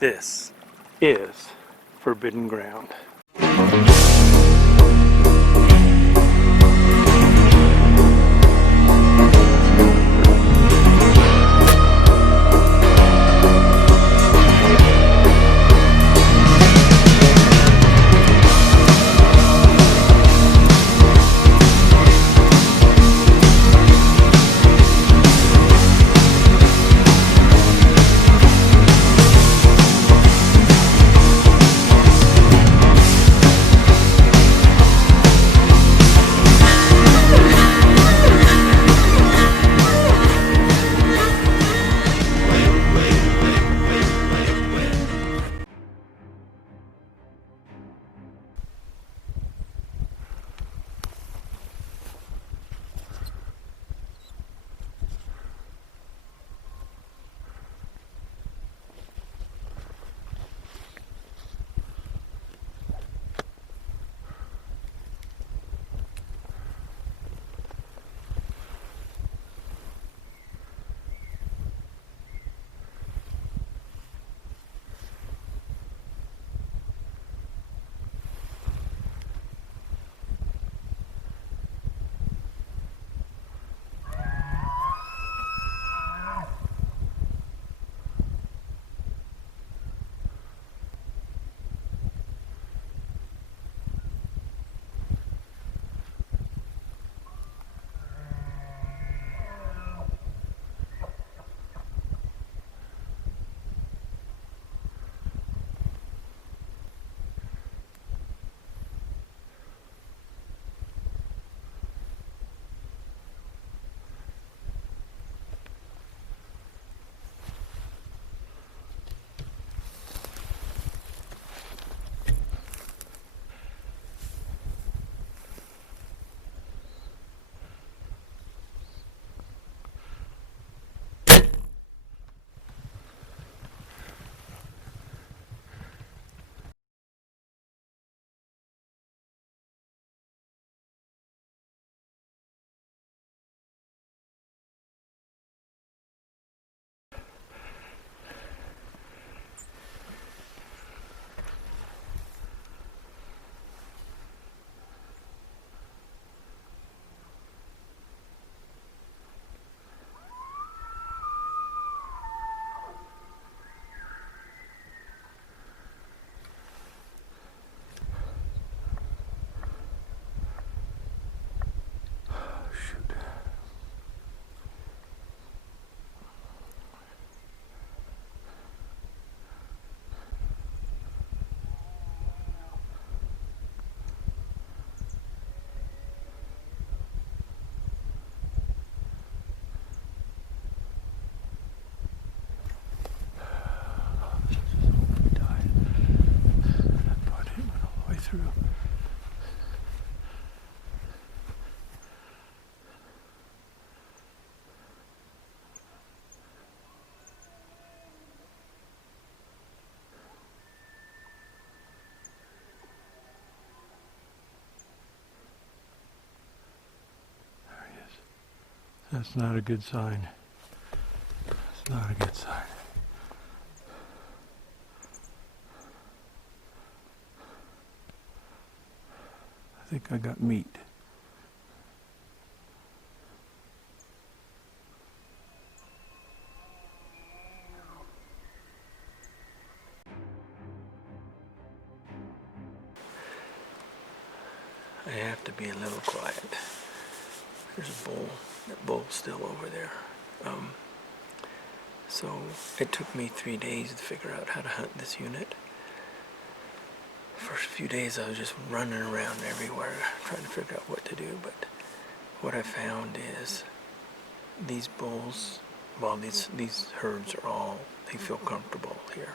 This is forbidden ground. Through. There he is. That's not a good sign. It's not a good sign. I think I got meat. I have to be a little quiet. There's a bull. That bull's still over there. So it took me 3 days to figure out how to hunt this unit. First few days I was just running around everywhere trying to figure out what to do, but what I found is these bulls, well, these herds are all, they feel comfortable here.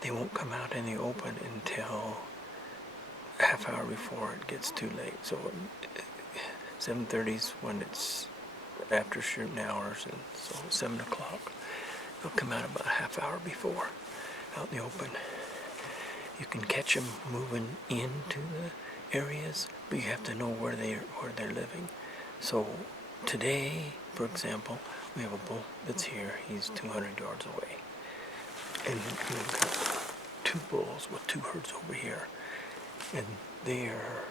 They won't come out in the open until a half hour before it gets too late. So 7:30 is when it's after shooting hours, and so 7 o'clock they'll come out about a half hour before, out in the open. You can catch them moving into the areas, but you have to know where they're living. So today, for example, we have a bull that's here. He's 200 yards away. And we've got two bulls with two herds over here. And they're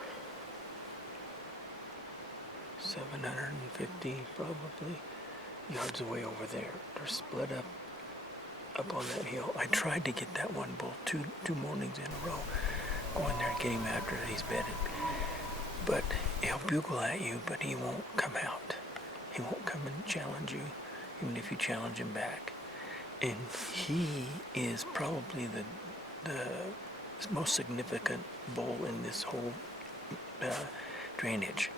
750 probably yards away over there. They're split up on that hill. I tried to get that one bull two mornings in a row. Go in there and get him after he's bedded. But he'll bugle at you, but he won't come out. He won't come and challenge you, even if you challenge him back. And he is probably the most significant bull in this whole drainage,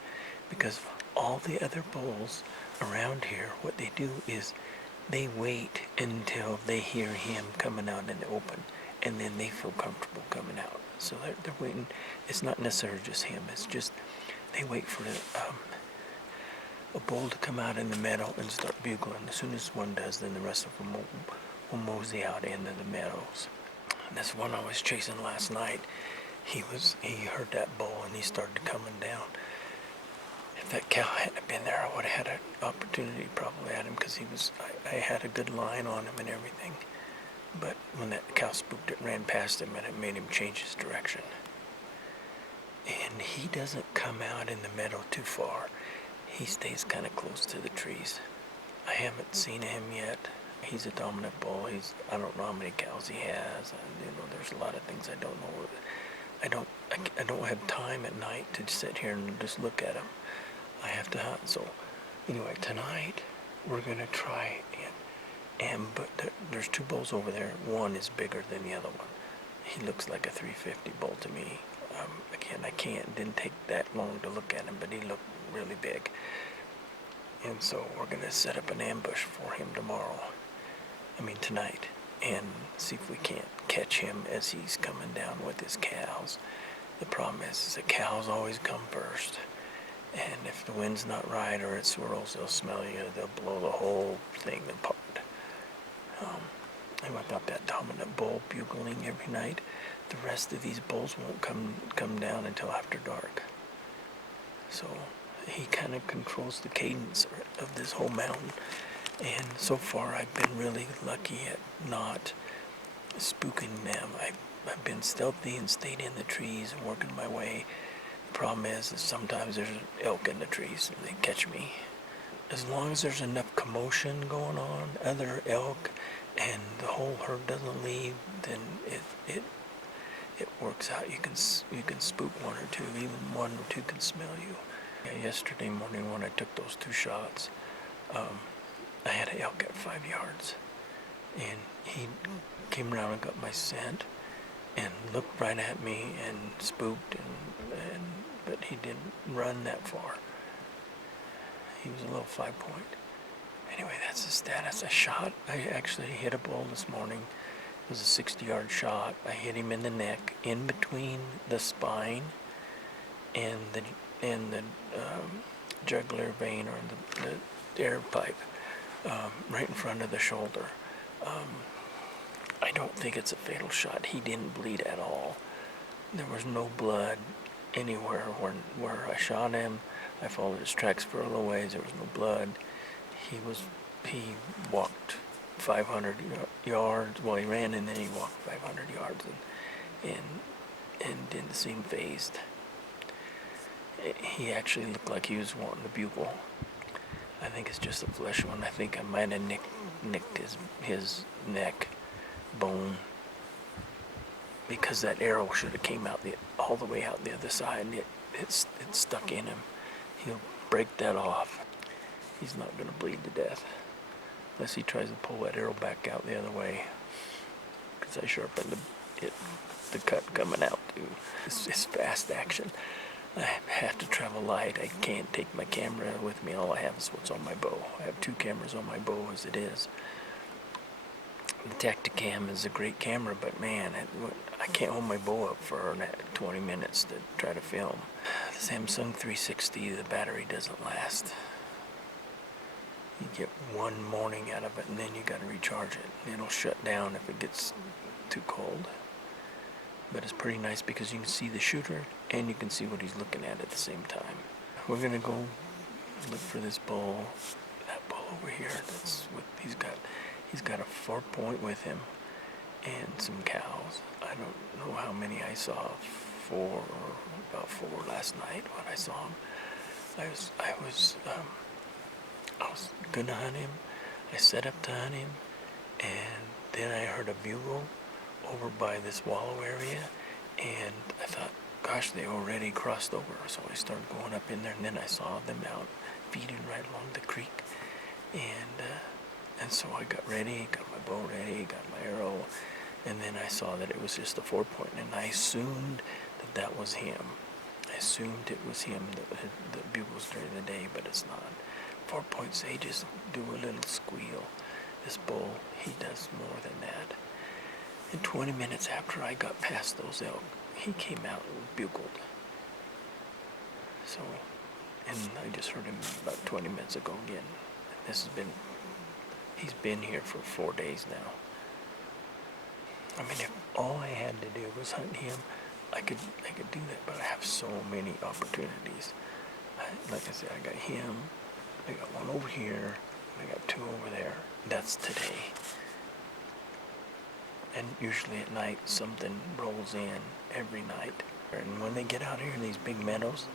because all the other bulls around here, what they do is they wait until they hear him coming out in the open, and then they feel comfortable coming out. So they're waiting. It's not necessarily just him. It's just they wait for a bull to come out in the meadow and start bugling. As soon as one does, then the rest of them will mosey out into the meadows. And this one I was chasing last night, he heard that bull and he started coming down. If that cow hadn't been there, I would have had an opportunity probably at him, because I had a good line on him and everything. But when that cow spooked, it ran past him and it made him change his direction. And he doesn't come out in the meadow too far. He stays kind of close to the trees. I haven't seen him yet. He's a dominant bull. I don't know how many cows he has. There's a lot of things I don't know. I don't have time at night to sit here and just look at him. I have to hunt. So anyway, tonight we're gonna try but there's two bulls over there. One is bigger than the other one. He looks like a 350 bull to me. Again, didn't take that long to look at him, but he looked really big. And so we're gonna set up an ambush for him tonight, and see if we can't catch him as he's coming down with his cows. The problem is the cows always come first. And if the wind's not right or it swirls, they'll smell you. They'll blow the whole thing apart. And without that dominant bull bugling every night, the rest of these bulls won't come down until after dark. So he kind of controls the cadence of this whole mountain. And so far I've been really lucky at not spooking them. I've been stealthy and stayed in the trees and working my way. The problem is that sometimes there's an elk in the trees and they catch me. As long as there's enough commotion going on, other elk, and the whole herd doesn't leave, then it works out. You can spook one or two, even one or two can smell you. Yesterday morning when I took those two shots, I had an elk at 5 yards, and he came around and got my scent and looked right at me and spooked, but he didn't run that far. He was a little 5-point. Anyway, that's the status. I actually hit a bull this morning. It was a 60-yard shot. I hit him in the neck, in between the spine and the jugular vein, or the air pipe, right in front of the shoulder. I don't think it's a fatal shot. He didn't bleed at all. There was no blood anywhere where I shot him. I followed his tracks for a little ways. There was no blood. He walked 500 yards. Well, he ran and then he walked 500 yards and didn't seem phased. He actually looked like he was wanting to bugle. I think it's just a flesh wound. I think I might have nicked his neck bone, because that arrow should have came out all the way out the other side, and it stuck in him. He'll break that off. He's not going to bleed to death unless he tries to pull that arrow back out the other way, because I sharpened the cut coming out too. It's fast action. I have to travel light. I can't take my camera with me. All I have is what's on my bow. I have 2 cameras on my bow as it is. The Tacticam is a great camera, but man, I can't hold my bow up for 20 minutes to try to film. The Samsung 360, the battery doesn't last. You get one morning out of it, and then you got to recharge it. It'll shut down if it gets too cold. But it's pretty nice because you can see the shooter and you can see what he's looking at the same time. We're gonna go look for this bull. That bull over here. He's got a 4-point with him, and some cows. I don't know how many I saw. About four last night when I saw him. I was gonna hunt him. I set up to hunt him, and then I heard a bugle over by this wallow area, and I thought, gosh, they already crossed over. So I started going up in there, and then I saw them out feeding right along the creek, and so I got ready, got my bow ready, got my arrow, and then I saw that it was just a 4-point, and I assumed that was him. I assumed it was him that had the bugles during the day, but it's not. 4-points, they just do a little squeal. This bull, he does more than that. And 20 minutes after I got past those elk, he came out and bugled. So, and I just heard him about 20 minutes ago again. He's been here for 4 days now. I mean, if all I had to do was hunt him, I could do that, but I have so many opportunities. Like I said, I got him, I got one over here, I got two over there. That's today. And usually at night, something rolls in every night. And when they get out here in these big meadows,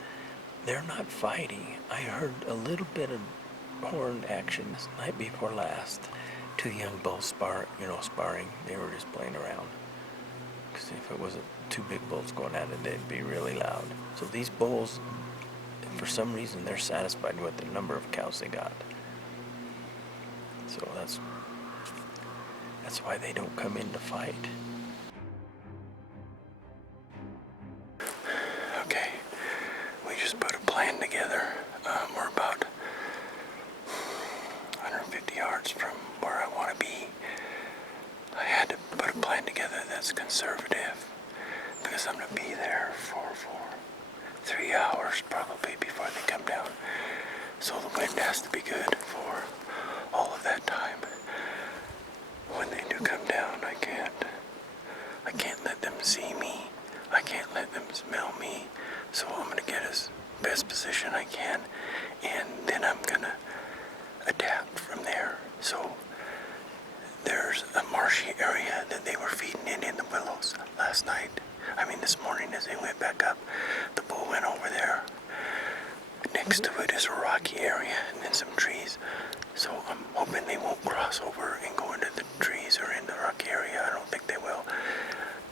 they're not fighting. I heard a little bit of horn action the night before last. Two young bulls sparring. They were just playing around. Because if it was two big bulls going at it, they'd be really loud. So these bulls, for some reason, they're satisfied with the number of cows they got. So that's why they don't come in to fight. Okay, we just put a plan together. We're about 150 yards from where I want to be. I had to put a plan together that's conservative because I'm going to be there for 3 hours probably before they come down. So the wind has to be good for all of that time. When they do come down, I can't let them see me. I can't let them smell me. So I'm going to get as best position I can, and then I'm going to adapt from there. So there's a marshy area that they were feeding in the willows this morning as they went back up. The bull went over there. Next to it is a rocky area and then some trees. So I'm hoping they won't cross over and go into the trees or in the rocky area. I don't think they will.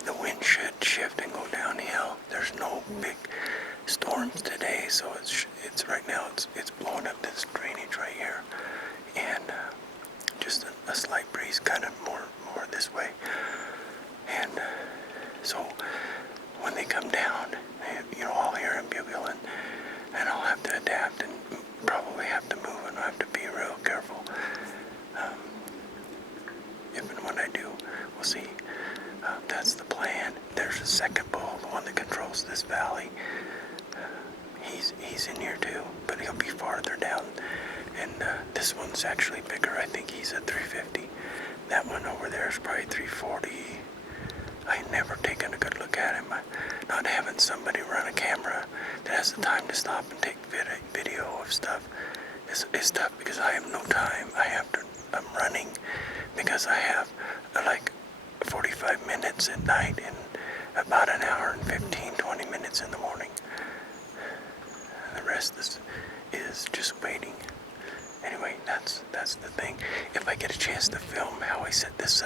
The wind should shift and go downhill. There's no big storms today, so it's right now it's blowing up this drainage right here, and just a slight breeze, kind of more this way. And so when they come down, I'll hear them bugling, and I'll have to adapt and probably have to move, and I'll have to be real careful. If and when I do, we'll see. That's the plan. There's a second bull, the one that controls this valley. He's in here too, but he'll be farther down. And this one's actually bigger. I think he's at 350. That one over there is probably 340. I never taken a good look at him. Not having somebody run a camera that has the time to stop and take video of stuff is tough because I have no time. I'm running because I have like 45 minutes at night and about an hour and 20 minutes in the morning. The rest is just waiting. Anyway, that's the thing. If I get a chance to film how I set this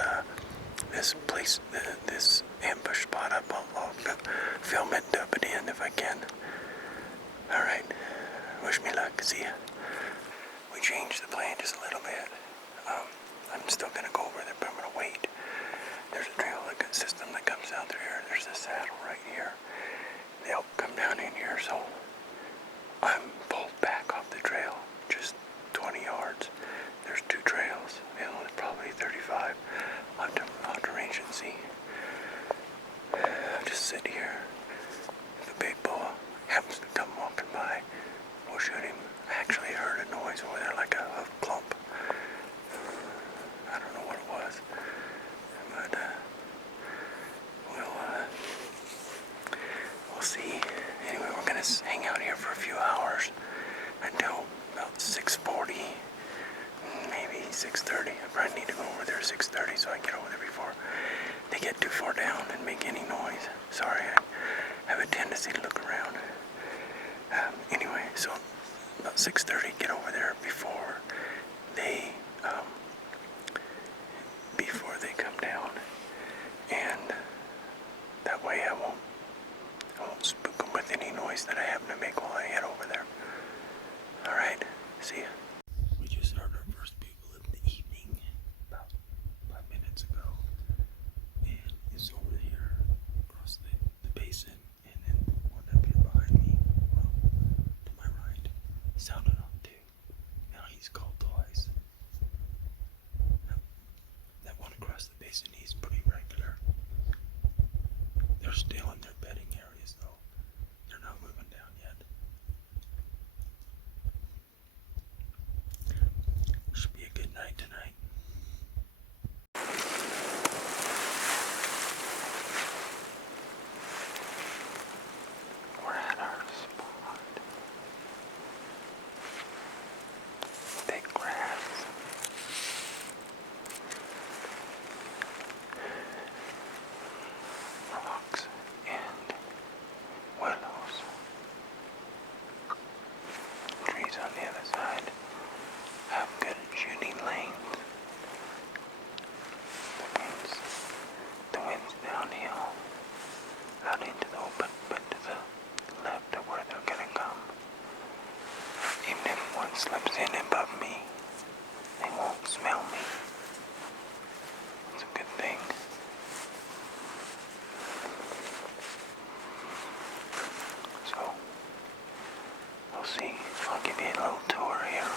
place, this ambush spot up, I'll film it, dub it in if I can. All right. Wish me luck. See ya. We changed the plan just a little bit. I'm still gonna go over there, but I'm gonna wait. There's a trail system that comes out through here. There's a saddle right here. They'll come down in here, so I'm pulled back off the trail, just 20 yards. There's two trails. It's probably 35. I'll have to range and see. I'll just sit here. If a big bull happens to come walking by, we'll shoot him. I actually heard a noise over there, like a hoof clump. I don't know what it was, but we'll see. Anyway, we're gonna hang out here for a few hours until about 6:40, maybe 6:30. I probably need to go over there at 6:30 so I can get over there before get too far down and make any noise. Sorry, I have a tendency to look around. Anyway, so about 6:30, get over there before they come down, and that way I won't spook them with any noise that I happen to make while I head over there. All right, see ya. We just heard our first bugle of the evening about 5 minutes ago, and it's over here across the basin, and then one up here behind me, well, to my right, sounded off too. Now he's called twice. That one across the basin, he's pretty regular. They're still in their bedding areas though. They're not moving down yet. Should be a good night tonight. We're at our spot. Thick grass. Rocks and willows. Trees on the other side have good shooting lanes. The wind's downhill out into the open, but to the left of where they're gonna come. Even if one slips in above me, they won't smell me. It's a good thing. So, we'll see. I'll give you a little tour here.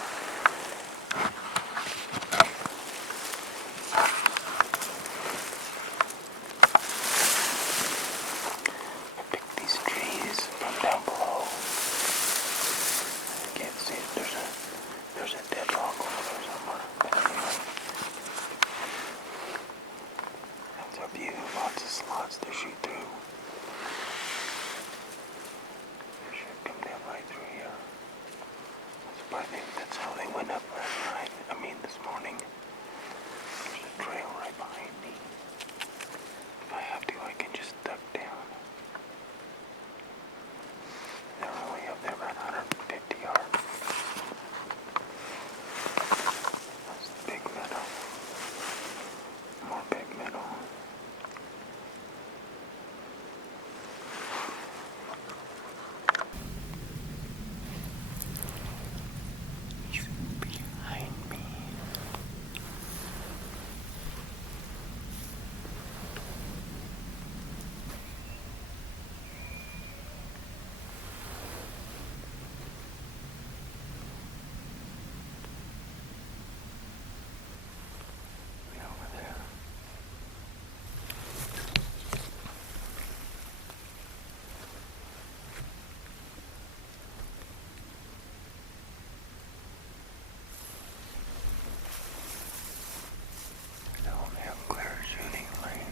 I picked these trees from down below. I can't see it. There's a dead log over there somewhere. But anyway, that's our view. Lots of slots to shoot through. They should come down right through here. I think that's how they went up last night. This morning. There's a trail right behind me. If I have to, I can just duck down. They're only up there about 150 yards. That's the big meadow. More big meadow. Behind me. Over there. They don't have clear shooting lanes.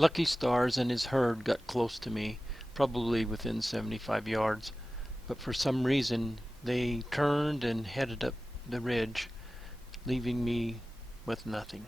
Lucky Stars and his herd got close to me, probably within 75 yards, but for some reason they turned and headed up the ridge, leaving me with nothing.